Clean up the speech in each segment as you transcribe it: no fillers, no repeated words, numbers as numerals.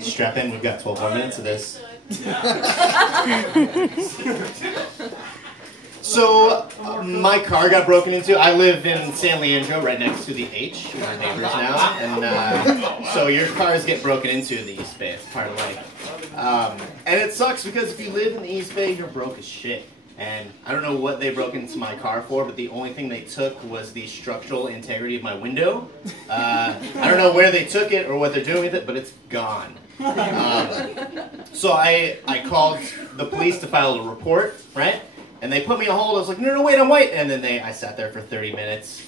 Strap in, we've got 12 more minutes of this. So, my car got broken into. I live in San Leandro, right next to the H. We're neighbors now. And so your cars get broken into in the East Bay. It's part of life. And it sucks because if you live in the East Bay, you're broke as shit. And I don't know what they broke into my car for, but the only thing they took was the structural integrity of my window. I don't know where they took it or what they're doing with it, but it's gone. So I called the police to file a report, right? And they put me on hold. I was like, no, wait, I'm white. And then I sat there for 30 minutes.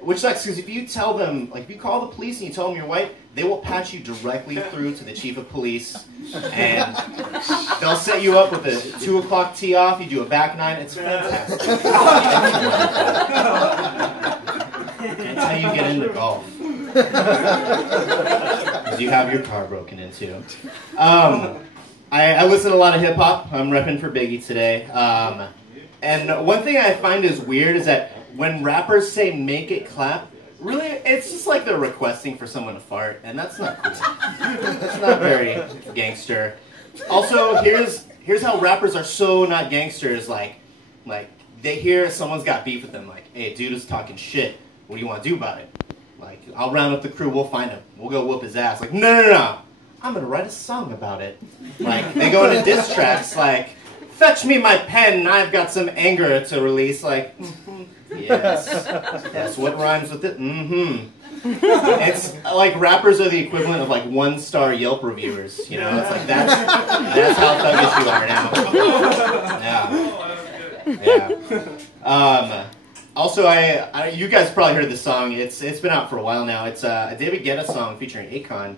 Which sucks because if you tell them, like if you call the police and you tell them you're white, they will patch you directly through to the chief of police. And they'll set you up with a 2 o'clock tee off. You do a back nine. It's fantastic. That's how you get into golf. Because you have your car broken into. I listen to a lot of hip-hop. I'm repping for Biggie today. And one thing I find is weird is that when rappers say make it clap, really, it's just like they're requesting for someone to fart, and that's not cool. It's not very gangster. Also, here's how rappers are so not gangsters. Like they hear someone's got beef with them. Like, hey, dude is talking shit. What do you want to do about it? Like, I'll round up the crew. We'll find him. We'll go whoop his ass. Like, no. I'm gonna write a song about it. Like, they go into diss tracks. Like, fetch me my pen. I've got some anger to release. Like, yes. What rhymes with it? It's like rappers are the equivalent of like 1-star Yelp reviewers. You know, it's like that's how thuggish you are now. Yeah. Also, you guys probably heard this song. It's been out for a while now. It's a David Guetta song featuring Akon,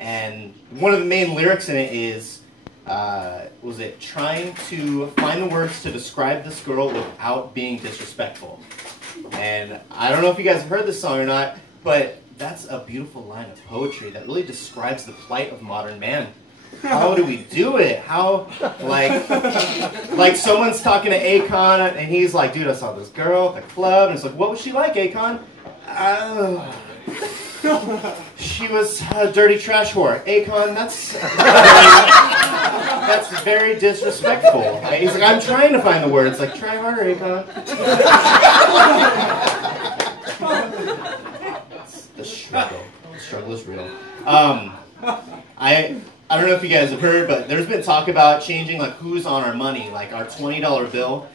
and one of the main lyrics in it is, was it trying to find the words to describe this girl without being disrespectful? And I don't know if you guys have heard this song or not, but that's a beautiful line of poetry that really describes the plight of modern man. How do we do it? How, like someone's talking to Akon and he's like, dude, I saw this girl at the club, and it's like, what was she like, Akon? She was a dirty trash whore. Akon, that's very disrespectful. He's like, I'm trying to find the words. Like, try harder, Akon. The struggle. The struggle is real. I don't know if you guys have heard, but there's been talk about changing like who's on our money, like our $20 bill.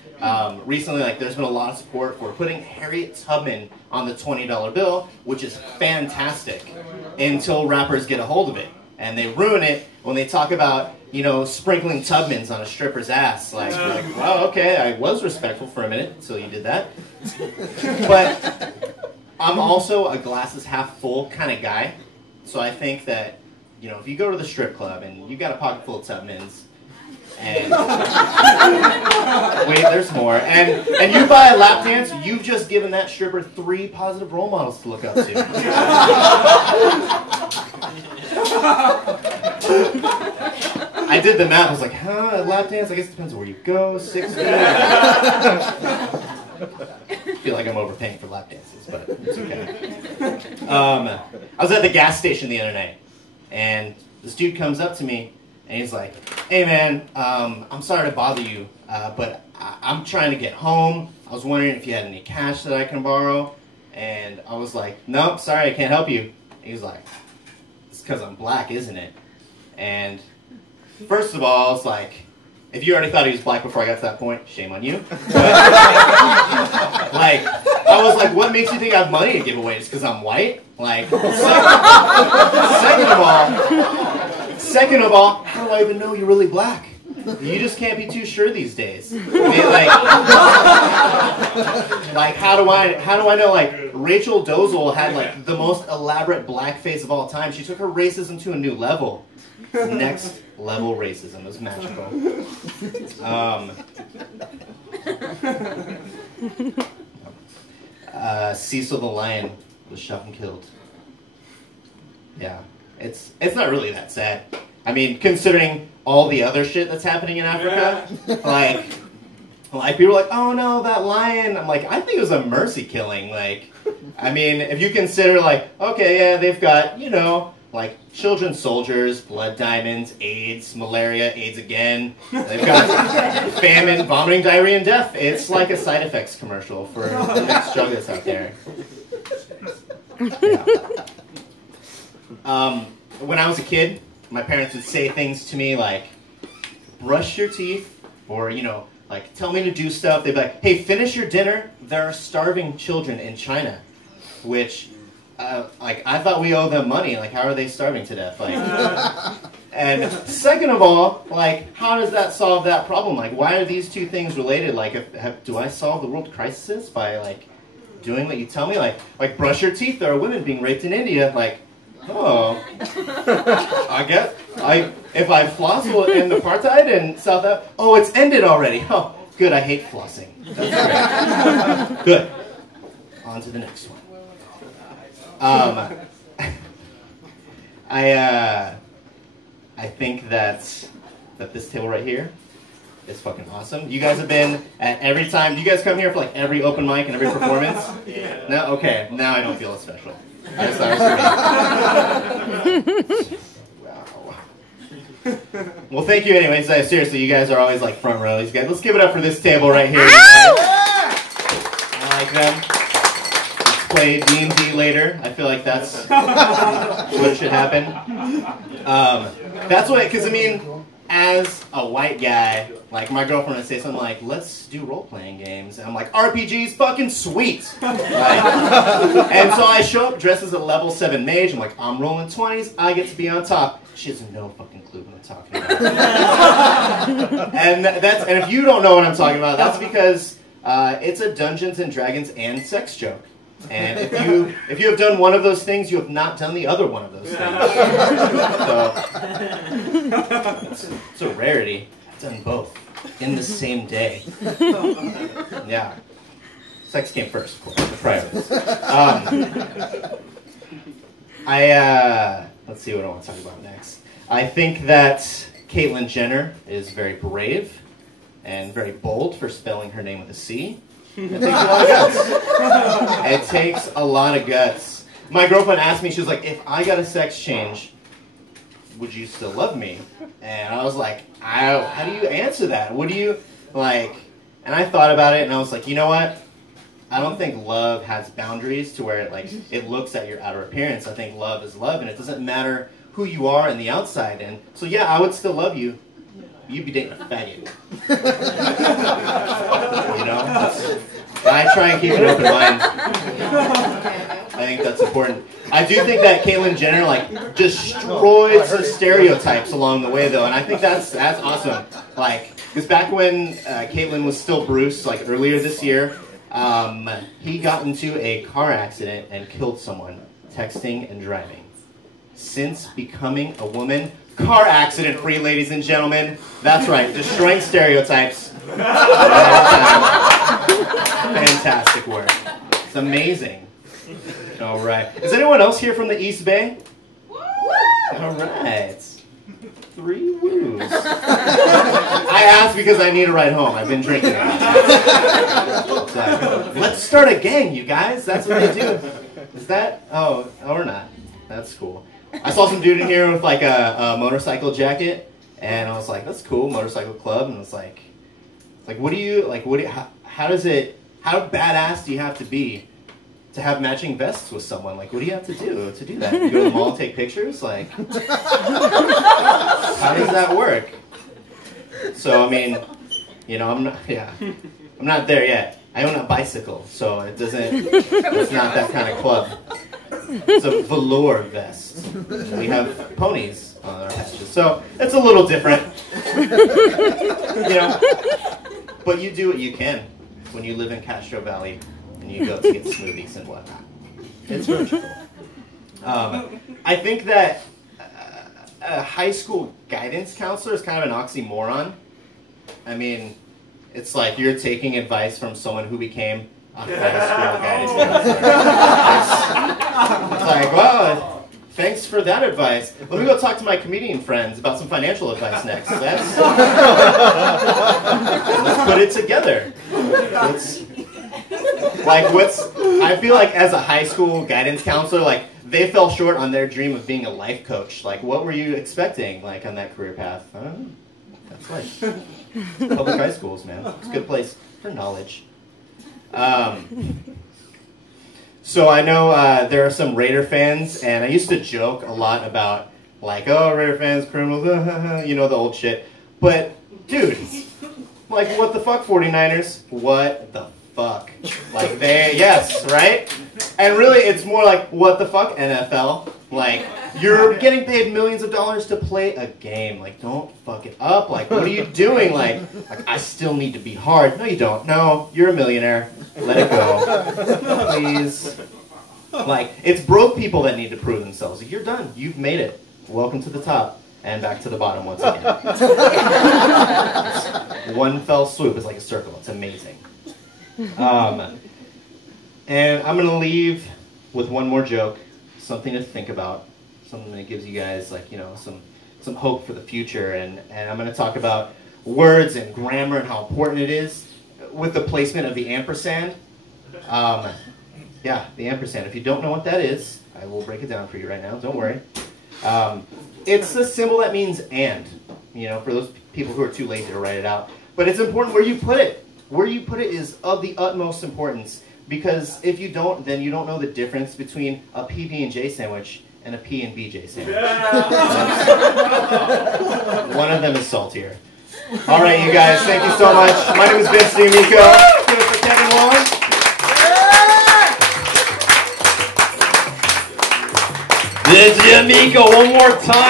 Recently, like there's been a lot of support for putting Harriet Tubman on the $20 bill, which is fantastic, until rappers get a hold of it. And they ruin it when they talk about, you know, sprinkling Tubmans on a stripper's ass. Like, well, okay, I was respectful for a minute until you did that. But I'm also a glasses half full kind of guy. So I think that, you know, if you go to the strip club and you got a pocket full of Tubmans, and wait, there's more, and you buy a lap dance, you've just given that stripper 3 positive role models to look up to. I did the math. I was like, a lap dance? I guess it depends on where you go. 6 feet. I feel like I'm overpaying for lap dances, but it's okay. I was at the gas station the other night, and this dude comes up to me, and he's like, hey man, I'm sorry to bother you, but I'm trying to get home. I was wondering if you had any cash that I can borrow. And I was like, nope, sorry, I can't help you. He's like, it's because I'm black, isn't it? And first of all, it's like, if you already thought he was black before I got to that point, shame on you. But, like, I was like, what makes you think I have money to give away? Just because I'm white? Like, second of all, how do I even know you're really black? You just can't be too sure these days. I mean, like how do I know? Like, Rachel Dolezal had like the most elaborate blackface of all time. She took her racism to a new level. Next level racism. It was magical. Cecil the lion was shot and killed. Yeah, it's not really that sad. I mean, considering all the other shit that's happening in Africa, like people are like, oh no, that lion. I'm like, I think it was a mercy killing. Like, I mean, if you consider like, okay, yeah, they've got, you know, like children soldiers, blood diamonds, AIDS, malaria, AIDS again. They've got famine, vomiting, diarrhea, and death. It's like a side effects commercial for the next drug that's out there. Yeah. When I was a kid, my parents would say things to me like, brush your teeth, or, you know, like, tell me to do stuff. They'd be like, hey, finish your dinner. There are starving children in China, which, like, I thought we owe them money. Like, how are they starving to death? Like, and second of all, like, how does that solve that problem? Like, why are these two things related? Like, do I solve the world crisis by, like, doing what you tell me? Like brush your teeth. There are women being raped in India. Like, oh, I guess if I floss, will it end apartheid in South Africa? Oh, it's ended already. Oh, good. I hate flossing. That's great. Good. On to the next one. I think that this table right here is fucking awesome. You guys have been at every time. Do you guys come here for like every open mic and every performance? Yeah. No? Okay. Now I don't feel as special. I just thought it was pretty. Wow. Well, thank you anyways. Seriously, you guys are always like front row. These guys. Let's give it up for this table right here. I like them. Let's play D&D later. I feel like that's what should happen. That's what, because I mean, as a white guy, like my girlfriend would say something like, let's do role-playing games. And I'm like, RPG's fucking sweet. Like, and so I show up dressed as a level 7 mage. I'm like, I'm rolling 20s. I get to be on top. She has no fucking clue what I'm talking about. and if you don't know what I'm talking about, that's because it's a Dungeons and Dragons and sex joke. And if you have done one of those things, you have not done the other one of those things. So it's a rarity. I've done both in the same day. Yeah. Sex came first, of course. The priorities. Let's see what I want to talk about next. I think that Caitlyn Jenner is very brave and very bold for spelling her name with a C. It takes a lot of guts. It takes a lot of guts. My girlfriend asked me, she was like, if I got a sex change, would you still love me? And I was like, how do you answer that? What do you, like, and I thought about it and I was like, you know what? I don't think love has boundaries to where it looks at your outer appearance. I think love is love and it doesn't matter who you are in the outside. And so yeah, I would still love you. You'd be dating a faggot. You know? I try and keep an open mind. I think that's important. I do think that Caitlyn Jenner like destroyed some stereotypes along the way though, and I think that's awesome. Like, because back when Caitlyn was still Bruce, like earlier this year, he got into a car accident and killed someone, texting and driving. Since becoming a woman, car accident free, ladies and gentlemen. That's right, destroying stereotypes. Fantastic work. It's amazing. All right. Is anyone else here from the East Bay? All right. 3 woos. I asked because I need a ride home. I've been drinking. Let's start a gang, you guys. That's what they do. Is that? Oh, or not. That's cool. I saw some dude in here with like a motorcycle jacket, and I was like, "That's cool, motorcycle club." And it's like, what do you like? How badass do you have to be to have matching vests with someone? Like, what do you have to do that? You go to the mall and take pictures? Like, how does that work? So I mean, you know, I'm not there yet. I own a bicycle, so it's not that kind of club. It's a velour vest. We have ponies on our patches, so it's a little different. You know, but you do what you can when you live in Castro Valley and you go to get smoothies and whatnot. It's virtual. I think that a high school guidance counselor is kind of an oxymoron. I mean, it's like you're taking advice from someone who became a high school guidance counselor. It's like, well, thanks for that advice. Let me go talk to my comedian friends about some financial advice next. Let's put it together. I feel like as a high school guidance counselor, like, they fell short on their dream of being a life coach. Like, what were you expecting, like, on that career path? I don't know. That's life. Public high schools, man. It's a good place for knowledge. So I know there are some Raider fans, and I used to joke a lot about, like, oh, Raider fans, criminals, you know, the old shit. But, dude, like, what the fuck, 49ers? What the fuck? Like, yes, right? And really, it's more like, what the fuck, NFL? Like, you're getting paid millions of dollars to play a game. Like, don't fuck it up. Like, what are you doing? Like, I still need to be hard. No, you don't. No, you're a millionaire. Let it go. Please. Like, it's broke people that need to prove themselves. Like, you're done. You've made it. Welcome to the top. And back to the bottom once again. One fell swoop is like a circle. It's amazing. And I'm going to leave with one more joke. Something to think about. Something that gives you guys, like, you know, some hope for the future. And I'm going to talk about words and grammar and how important it is with the placement of the ampersand. Yeah, the ampersand. If you don't know what that is, I will break it down for you right now. Don't worry. It's the symbol that means and, you know, for those people who are too lazy to write it out. But it's important where you put it. Where you put it is of the utmost importance, because if you don't, then you don't know the difference between a PB&J sandwich and a P&BJ sandwich. One of them is saltier. All right, you guys, thank you so much. My name is Vince D'Amico. Give it for Kevin Wong. Vince D'Amico, one more time.